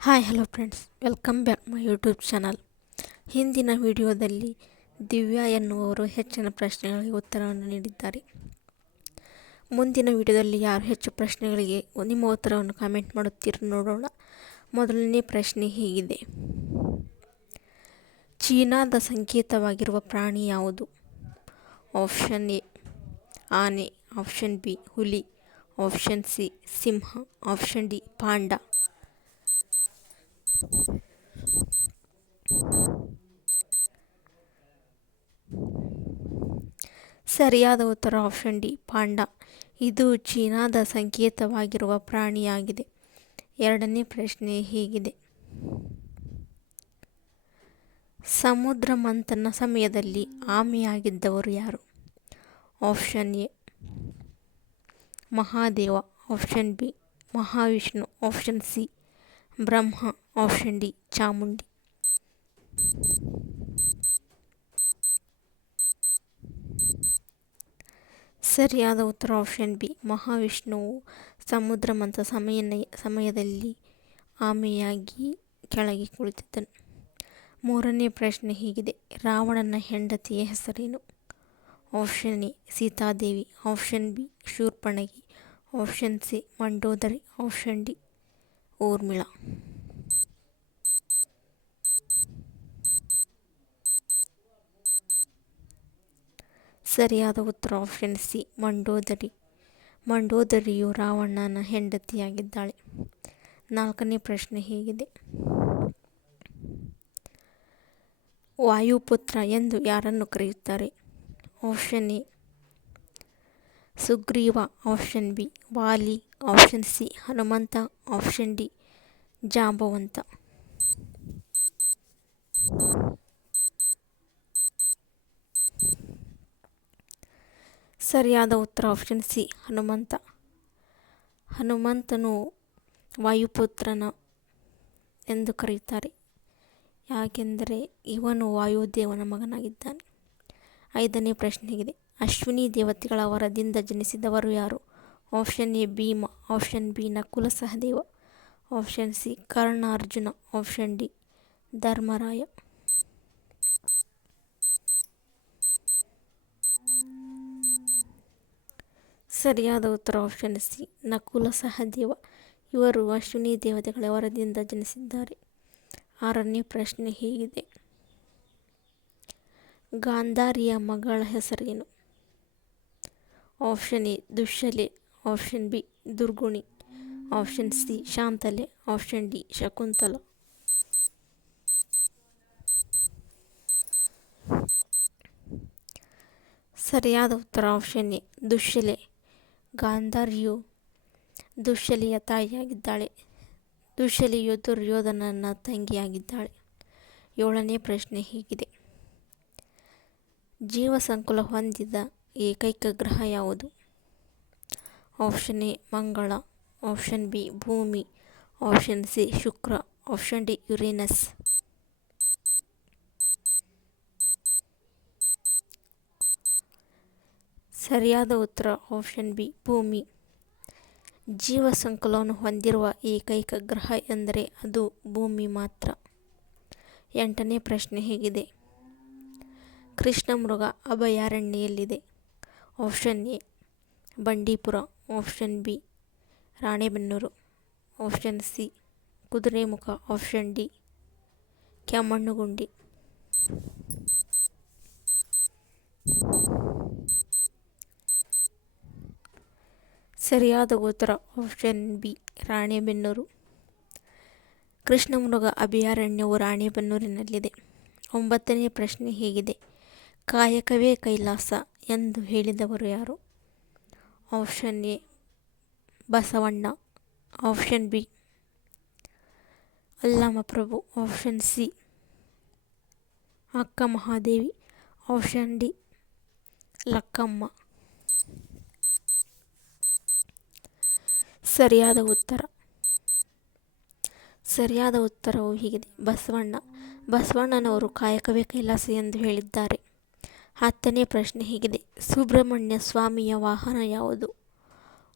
Hi hello friends, welcome back my YouTube channel. ಹಿಂದಿನ ವಿಡಿಯೋದಲ್ಲಿ ದಿವ್ಯಾ ಎನ್ನುವರು ಹೆಚ್ಚಿನ ಪ್ರಶ್ನೆಗಳಿಗೆ ಉತ್ತರವನ್ನು ನೀಡಿದ್ದಾರೆ. ಮುಂದಿನ ವಿಡಿಯೋದಲ್ಲಿ ಯಾರು ಹೆಚ್ಚು ಪ್ರಶ್ನೆಗಳಿಗೆ ನಿಮ್ಮ ಉತ್ತರವನ್ನು ಕಾಮೆಂಟ್ ಮಾಡುತ್ತೀರಿ ನೋಡೋಣ. ಮೊದಲನೇ ಪ್ರಶ್ನೆ ಹೀಗಿದೆ: ಚೀನಾದ ಸಂಕೇತವಾಗಿರುವ ಪ್ರಾಣಿ ಯಾವುದು? ಆಪ್ಷನ್ ಎ ಆನೆ, ಆಪ್ಷನ್ ಬಿ ಹುಲಿ, ಆಪ್ಷನ್ ಸಿ ಸಿಂಹ, ಆಪ್ಷನ್ ಡಿ ಪಾಂಡ. ಸರಿಯಾದ ಉತ್ತರ ಆಪ್ಷನ್ ಡಿ ಪಾಂಡ. ಇದು ಚೀನಾದ ಸಂಕೇತವಾಗಿರುವ ಪ್ರಾಣಿಯಾಗಿದೆ. ಎರಡನೇ ಪ್ರಶ್ನೆ ಹೀಗಿದೆ: ಸಮುದ್ರ ಮಂಥನ ಸಮಯದಲ್ಲಿ ಆಮೆಯಾಗಿದ್ದವರು ಯಾರು? Option A Mahadeva, option B Mahavishnu, option C Brahma, option D Chamundi. ಸರಿಯಾದ ಉತ್ತರ ಆಪ್ಷನ್ ಬಿ ಮಹಾವಿಷ್ಣುವು ಸಮುದ್ರ ಮಂಥನ ಸಮಯದಲ್ಲಿ ಆಮೆಯಾಗಿ ಕೆಳಗೆ ಕುಳಿತಿದ್ದನು. ಮೂರನೇ ಪ್ರಶ್ನೆ ಹೀಗಿದೆ: ರಾವಣನ ಹೆಂಡತಿಯ ಹೆಸರೇನು? Option A Sitadevi, option B Shurpanakhi, option C Mandodari, option D Urmila. ಸರಿಯಾದ ಉತ್ತರ ಆಪ್ಷನ್ ಸಿ ಮಂಡೋದರಿ. ಮಂಡೋದರಿಯು ರಾವಣನ ಹೆಂಡತಿಯಾಗಿದ್ದಾಳೆ. ನಾಲ್ಕನೇ ಪ್ರಶ್ನೆ ಹೀಗಿದೆ: ವಾಯುಪುತ್ರ ಎಂದು ಯಾರನ್ನು ಕರೆಯುತ್ತಾರೆ? Option A Sugriva, option B Vali, option C Hanumantha, option D Jambavanta. ಸರಿಯಾದ ಉತ್ತರ ಆಪ್ಷನ್ ಸಿ ಹನುಮಂತ. ಹನುಮಂತನು ವಾಯುಪುತ್ರನ ಎಂದು ಕರೆಯುತ್ತಾರೆ, ಯಾಕೆಂದರೆ ಇವನು ವಾಯುದೇವನ ಮಗನಾಗಿದ್ದಾನೆ. ಐದನೇ ಪ್ರಶ್ನೆಗಿದೆ: ಅಶ್ವಿನಿ ದೇವತೆಗಳ ವರದಿಂದ ಜನಿಸಿದವರು ಯಾರು? Option A Bhima, option B Nakula Sahadeva, option C Karna Arjuna, option D Dharmaraya. ಸರಿಯಾದ ಉತ್ತರ ಆಪ್ಷನ್ ಸಿ ನಕುಲ ಸಹದೇವ. ಇವರು ಅಶ್ವಿನಿ ದೇವತೆಗಳ ವರದಿಂದ ಜನಿಸಿದ್ದಾರೆ. ಆರನೇ ಪ್ರಶ್ನೆ ಹೀಗಿದೆ: ಗಾಂಧಾರಿಯ ಮಗಳ ಹೆಸರೇನು? Option A Dushshala, option B ದುರ್ಗುಣಿ, option C Shantala, option D Shakuntala. ಸರಿಯಾದ ಉತ್ತರ ಆಪ್ಷನ್ ಎ ದುಶ್ಶಲೆ. ಗಾಂಧಾರಿಯು ದುಶ್ಶಲೆಯ ತಾಯಿಯಾಗಿದ್ದಾಳೆ. ದುಶ್ಶಲೆಯು ದುರ್ಯೋಧನನ ತಂಗಿಯಾಗಿದ್ದಾಳೆ. ಏಳನೇ ಪ್ರಶ್ನೆ ಹೀಗಿದೆ: ಜೀವಸಂಕುಲ ಹೊಂದಿದ ಏಕೈಕ ಗ್ರಹ ಯಾವುದು? ಆಪ್ಷನ್ ಎ ಮಂಗಳ, ಆಪ್ಷನ್ ಬಿ ಭೂಮಿ, ಆಪ್ಷನ್ ಸಿ ಶುಕ್ರ, ಆಪ್ಷನ್ ಡಿ ಯುರೇನಸ್. ಸರಿಯಾದ ಉತ್ತರ ಆಪ್ಷನ್ ಬಿ ಭೂಮಿ. ಜೀವಸಂಕುಲವನ್ನು ಹೊಂದಿರುವ ಏಕೈಕ ಗ್ರಹ ಎಂದರೆ ಅದು ಭೂಮಿ ಮಾತ್ರ. ಎಂಟನೇ ಪ್ರಶ್ನೆ ಹೀಗಿದೆ: ಕೃಷ್ಣಮೃಗ ಅಭಯಾರಣ್ಯ ಎಲ್ಲಿದೆ? Option A Bandipur, option B Ranebennur, option C Kudremukh, option D Kemmannugundi. ಸರಿಯಾದ ಉತ್ತರ ಆಪ್ಷನ್ ಬಿ ರಾಣೆಬೆನ್ನೂರು. ಕೃಷ್ಣಮೃಗ ಅಭಯಾರಣ್ಯವು ರಾಣೆಬೆನ್ನೂರಿನಲ್ಲಿದೆ. ಒಂಬತ್ತನೇ ಪ್ರಶ್ನೆ ಹೀಗಿದೆ: ಕಾಯಕವೇ ಕೈಲಾಸ ಎಂದು ಹೇಳಿದವರು ಯಾರು? Option A Basavanna, option B Allamaprabhu, option C Akka Mahadevi, option D Lakkamma. ಸರಿಯಾದ ಉತ್ತರವು ಹೀಗಿದೆ: ಬಸವಣ್ಣ. ಬಸವಣ್ಣನವರು ಕಾಯಕವೇ ಕೈಲಾಸ ಎಂದು ಹೇಳಿದ್ದಾರೆ. ಹತ್ತನೇ ಪ್ರಶ್ನೆ ಹೀಗಿದೆ: ಸುಬ್ರಹ್ಮಣ್ಯ ಸ್ವಾಮಿಯ ವಾಹನ ಯಾವುದು?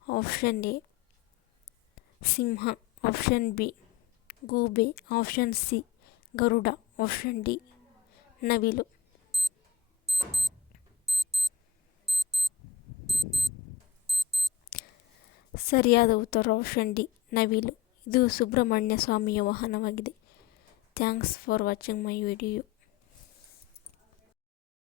ಆಪ್ಷನ್ ಎ ಸಿಂಹ, ಆಪ್ಷನ್ ಬಿ ಗೂಬೆ. Option C Garuda. Option D ನವಿಲು. ಸರಿಯಾದ ಉತ್ತರ ಆಪ್ಷನ್ ಡಿ ನವಿಲು. ಇದು ಸುಬ್ರಹ್ಮಣ್ಯ ಸ್ವಾಮಿಯ ವಾಹನವಾಗಿದೆ. Thanks for watching my video.